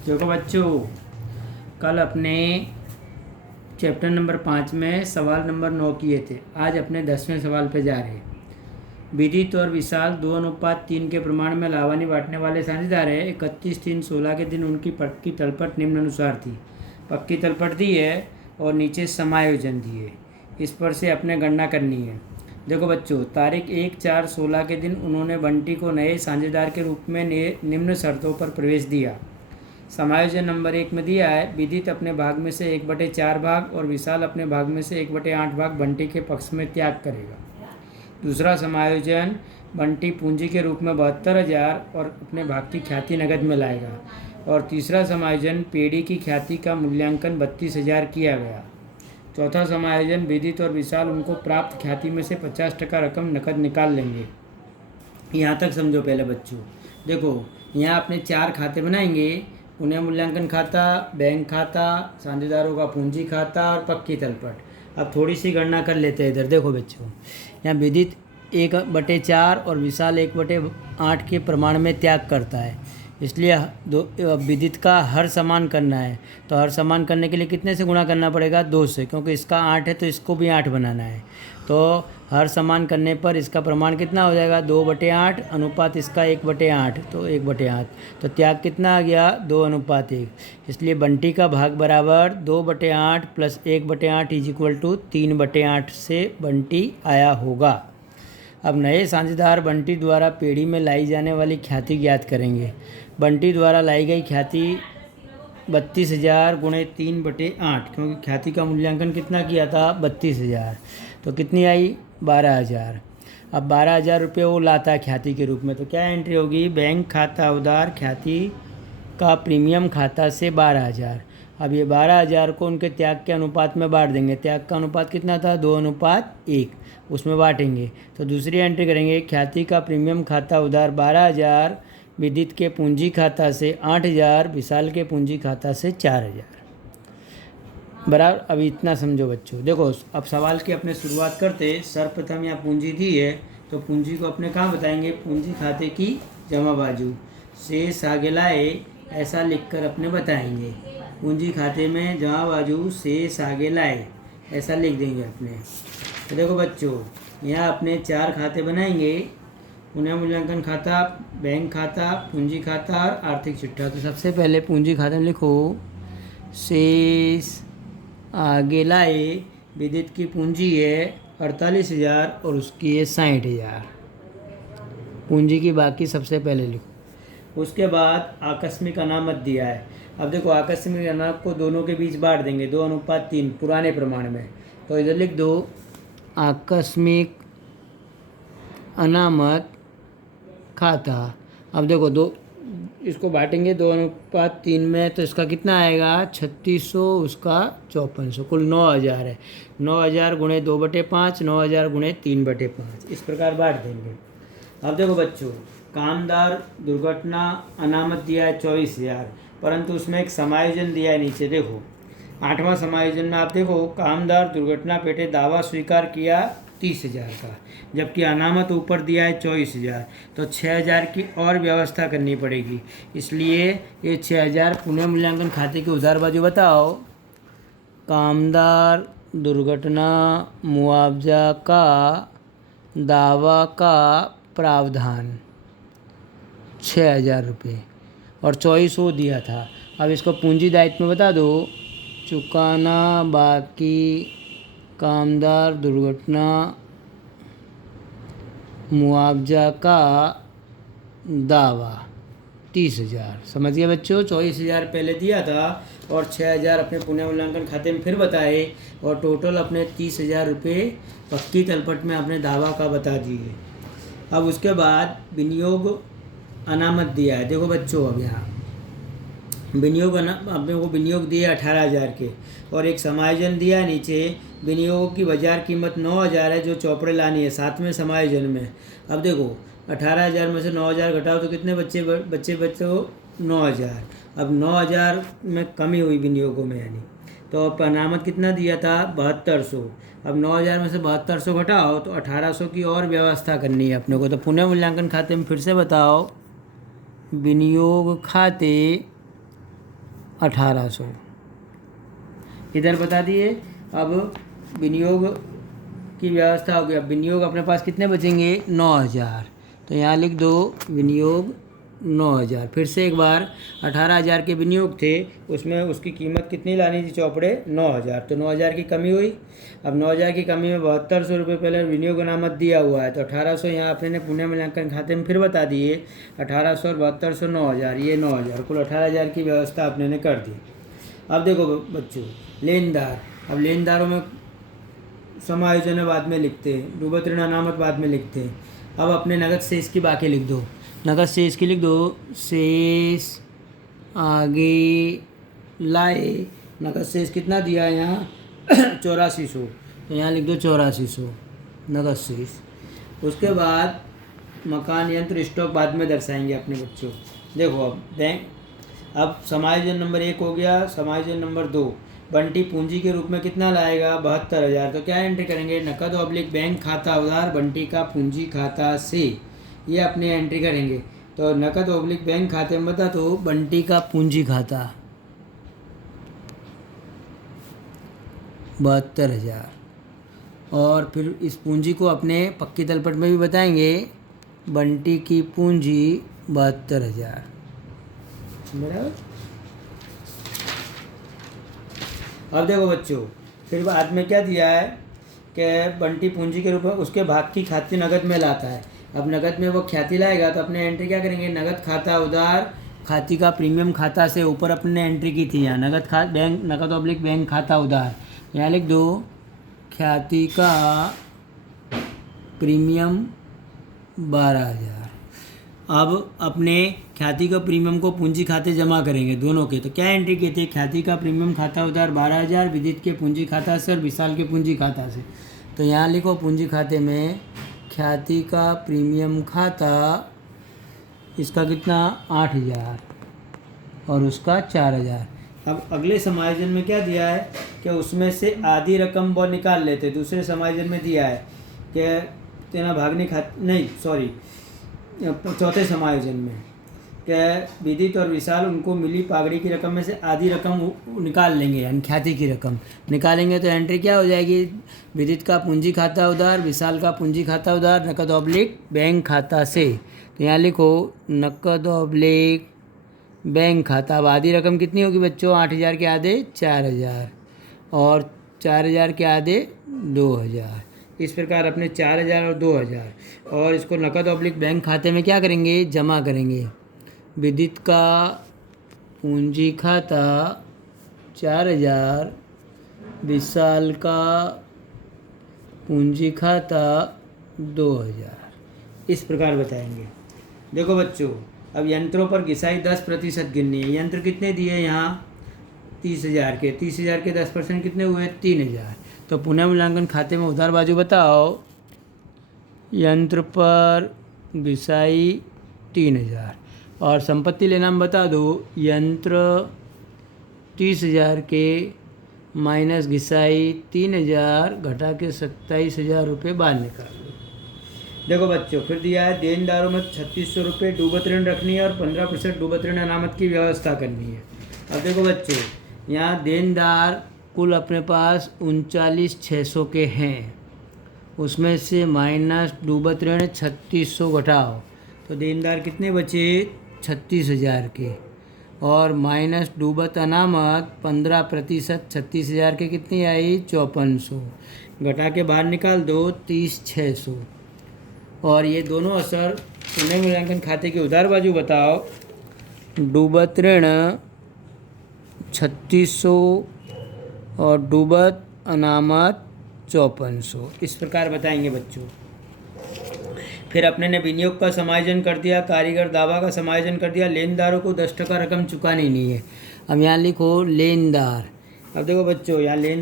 देखो बच्चों, कल अपने चैप्टर नंबर 5 में सवाल नंबर 9 किए थे। आज अपने 10वें सवाल पे जा रहे हैं। विदित और विशाल 2:3 के प्रमाण में लावानी बांटने वाले साझेदार है। 31/3/16 के दिन उनकी पक्की तलपट निम्नानुसार थी। पक्की तलपट दी है और नीचे समायोजन दिए। इस पर से अपने गणना करनी है। देखो बच्चों, तारीख 1/4/16 के दिन उन्होंने बंटी को नए साझेदार के रूप में निम्न शर्तों पर प्रवेश दिया। समायोजन नंबर 1 में दिया है, विदित अपने भाग में से 1/4 भाग और विशाल अपने भाग में से 1/8 भाग बंटी के पक्ष में त्याग करेगा। दूसरा समायोजन, बंटी पूंजी के रूप में 72,000 और अपने भाग की ख्याति नगद में लाएगा। और तीसरा समायोजन, पेड़ी की ख्याति का मूल्यांकन 32,000 किया गया। चौथा समायोजन, विदित और विशाल उनको प्राप्त ख्याति में से 50% रकम नकद निकाल लेंगे। यहाँ तक समझो पहले बच्चों। देखो, यहाँ अपने 4 खाते बनाएंगे। पुनः मूल्यांकन खाता, बैंक खाता, साझेदारों का पूंजी खाता और पक्की तलपट। अब थोड़ी सी गणना कर लेते हैं इधर। देखो बच्चों, यहाँ विदित 1/4 और विशाल 1/8 के प्रमाण में त्याग करता है, इसलिए विदित का हर समान करना है। तो हर समान करने के लिए कितने से गुणा करना पड़ेगा? 2 से, क्योंकि इसका 8 है तो इसको भी 8 बनाना है। तो हर समान करने पर इसका प्रमाण कितना हो जाएगा? 2/8 अनुपात इसका 1/8, तो 1/8। तो त्याग कितना आ गया? 2:1। इसलिए बंटी का भाग बराबर 2/8 + 1/8 = 3/8 से बंटी आया होगा। अब नए साझेदार बंटी द्वारा पेड़ी में लाई जाने वाली ख्याति ज्ञात करेंगे। बंटी द्वारा लाई गई ख्याति 32,000 × 3/8, क्योंकि ख्याति का मूल्यांकन कितना किया था? 32,000। तो कितनी आई? 12,000। अब 12,000 रुपये वो लाता है ख्याति के रूप में, तो क्या एंट्री होगी? बैंक खाता उधार ख्याति का प्रीमियम खाता से 12,000। अब ये 12,000 को उनके त्याग के अनुपात में बांट देंगे। त्याग का अनुपात कितना था? 2:1, उसमें बांटेंगे। तो दूसरी एंट्री करेंगे, ख्याति का प्रीमियम खाता उधार 12,000, विदित के पूंजी खाता से 8,000, विशाल के पूंजी खाता से 4,000। बराबर। अभी इतना समझो बच्चों। देखो, अब सवाल की अपने शुरुआत करते। सर्वप्रथम यहाँ पूंजी दी है, तो पूंजी को अपने कहाँ बताएंगे? पूंजी खाते की जमा बाजू। शेष आगे लाए, ऐसा लिखकर अपने बताएंगे। पूंजी खाते में जमा बाजू शेष आगे लाए, ऐसा लिख देंगे अपने। तो देखो बच्चों, यहाँ अपने 4 खाते बनाएंगे। पुनः मूल्यांकन खाता, बैंक खाता, पूंजी खाता और आर्थिक चिट्ठा। तो सबसे पहले पूंजी खाते में लिखो शेष आगे लाए। विदित की पूंजी है 48,000 और उसकी है 60,000। पूंजी की बाकी सबसे पहले लिखो। उसके बाद आकस्मिक अनामत दिया है। अब देखो, आकस्मिक अनामत को दोनों के बीच बांट देंगे 2:3 पुराने प्रमाण में। तो इधर लिख दो आकस्मिक अनामत खाता। अब देखो, इसको बांटेंगे 2:3 में, तो इसका कितना आएगा? 3600, उसका 5400, कुल 9,000 है। 9,000 × 2/5, 9,000 × 3/5, इस प्रकार बांट देंगे। अब देखो बच्चों, कामदार दुर्घटना अनामत दिया है 24,000, परंतु उसमें एक समायोजन दिया है नीचे। देखो 8वां समायोजन में आप देखो, कामदार दुर्घटना पेटे दावा स्वीकार किया 30,000 का, जबकि अनामत ऊपर दिया है 24,000। तो 6,000 की और व्यवस्था करनी पड़ेगी। इसलिए ये 6,000 पुनः मूल्यांकन खाते की उधार बाजू बताओ। कामदार दुर्घटना मुआवजा का दावा का प्रावधान 6,000 रुपये और 2400 दिया था। अब इसको पूंजी दायित्व में बता दो। चुकाना बाकी कामदार दुर्घटना मुआवजा का दावा 30,000। समझ गए बच्चों? 24,000 पहले दिया था और 6,000 अपने पुनः मूल्यांकन खाते में फिर बताए, और टोटल अपने 30,000 रुपये पक्की तलपट में अपने दावा का बता दिए। अब उसके बाद विनियोग अनामत दिया है। देखो बच्चों, अब यहाँ विनियोग अपने को विनियोग दिए 18,000 के, और एक समायोजन दिया नीचे। विनियोग की बाजार कीमत 9,000 है, जो चौपड़े लानी है 7वें समायोजन में। अब देखो, 18,000 में से 9,000 घटाओ तो कितने बच्चे 9,000। अब 9,000 में कमी हुई विनियोगों में, यानी तो अब अनामत कितना दिया था? 7200। अब 9,000 में से 7200 घटाओ तो 1,800 की और व्यवस्था करनी है अपने को। तो पुनः मूल्यांकन खाते में फिर से बताओ, विनियोग खाते 1800 इधर बता दिए। अब विनियोग की व्यवस्था हो गया। विनियोग अपने पास कितने बचेंगे? 9000। तो यहाँ लिख दो विनियोग 9000। फिर से एक बार 18000 के विनियोग थे, उसमें उसकी कीमत कितनी लानी थी चौपड़े? 9000। तो 9000 की कमी हुई। अब 9000 की कमी में 7200 रुपये पहले विनियोग अनामत दिया हुआ है, तो 1800 यहाँ अपने ने पुनः मूल्यांकन खाते में फिर बता दिए। 1800 और 7200 9000, ये 9000 कुल 18000 की व्यवस्था अपने ने कर दी। अब देखो बच्चों, लेनदार। अब लेनदारों में समायोजन बाद में लिखते हैं, डूबत ऋण अनामत बाद में लिखते हैं। अब अपने नगद शेष की बाकी लिख दो। नगद शेष की लिख दो, शेष आगे लाए। नगद शेष कितना दिया है यहाँ? 8400। तो यहाँ लिख दो 8400 नगद शेष। उसके बाद मकान यंत्र स्टॉक बाद में दर्शाएंगे अपने बच्चों। देखो अब बैंक, अब समायोजन नंबर 1 हो गया। समायोजन नंबर 2, बंटी पूंजी के रूप में कितना लाएगा? 72,000। तो क्या एंट्री करेंगे? नकद ऑब्लिक बैंक खाता उधार बंटी का पूंजी खाता से, ये अपने एंट्री करेंगे। तो नकद ऑब्लिक बैंक खाते में बता तो बंटी का पूंजी खाता 72,000। और फिर इस पूंजी को अपने पक्की तलपट में भी बताएंगे, बंटी की पूंजी 72,000। बराबर। अब देखो बच्चों, फिर बाद में क्या दिया है कि बंटी पूंजी के रूप में उसके भाग की खाती नगद में लाता है। अब नगद में वो ख्याति लाएगा तो अपने एंट्री क्या करेंगे? नगद खाता उधार खाती का प्रीमियम खाता से, ऊपर अपने एंट्री की थी यहाँ नगद बैंक, नगद ऑब्लिक बैंक खाता उधार। यहाँ लिख दो ख्याति का प्रीमियम 12,000। अब अपने ख्याति का प्रीमियम को पूंजी खाते जमा करेंगे दोनों के। तो क्या एंट्री की थी? ख्याति का प्रीमियम खाता उधार 12,000 विदित के पूंजी खाता से और विशाल के पूंजी खाता से। तो यहाँ लिखो पूंजी खाते में ख्याति का प्रीमियम खाता, इसका कितना? 8,000 और उसका 4,000। अब अगले समायोजन में क्या दिया है कि उसमें से आधी रकम वो निकाल लेते। दूसरे समायोजन में दिया है कि तेना भागने नहीं सॉरी चौथे समायोजन में कि विदित और विशाल उनको मिली पागड़ी की रकम में से आधी रकम निकाल लेंगे, यानी ख्याति की रकम निकालेंगे। तो एंट्री क्या हो जाएगी? विदित का पूंजी खाता उधार, विशाल का पूंजी खाता उधार नकद ऑब्लिक बैंक खाता से। तो यहाँ लिखो नकद ऑब्लिक बैंक खाता। अब आधी रकम कितनी होगी बच्चों? 8,000 के आधे 4,000 और 4,000 के आधे 2,000। इस प्रकार अपने 4,000 और 2,000 और इसको नकद ऑब्लिक बैंक खाते में क्या करेंगे? जमा करेंगे। विदित का पूंजी खाता 4,000, विशाल का पूंजी खाता 2,000। इस प्रकार बताएंगे। देखो बच्चों, अब यंत्रों पर घिसाई 10% गिननी है। यंत्र कितने दिए यहाँ? 30,000 के। 30,000 के 10% कितने हुए? 3,000। तो पुनः मूल्यांकन खाते में उधार बाजू बताओ। यंत्र पर घिसाई 3,000 और संपत्ति लेना में बता दो। यंत्र 30,000 के माइनस घिसाई 3,000 घटा के 27,000 रुपये बाहर निकाल लो। देखो बच्चों, फिर दिया है देनदारों में 3600 रुपये डूबत ऋण रखनी है और 15% डूबत ऋण अनामत की व्यवस्था करनी है। अब देखो बच्चों, यहाँ देनदार कुल अपने पास 39,600 के हैं, उसमें से माइनस डूबत ऋण 3600 घटाओ तो देनदार कितने बचे? 36,000 के। और माइनस डूबत अनामत 15% 36,000 के कितनी आई? 5400। घटा के बाहर निकाल दो 30,600। और ये दोनों असर पुनः मूल्यांकन खाते के उधार बाजू बताओ। डूबत ऋण 3600 और डूबत अनामत 5400। इस प्रकार बताएंगे बच्चों। फिर अपने ने विनियोग का समायोजन कर दिया, कारीगर दावा का समायोजन कर दिया। लेनदारों को 10% रकम चुकानी नहीं है। अब यहाँ लिखो लेनदार। अब देखो बच्चों, यहाँ लेनदार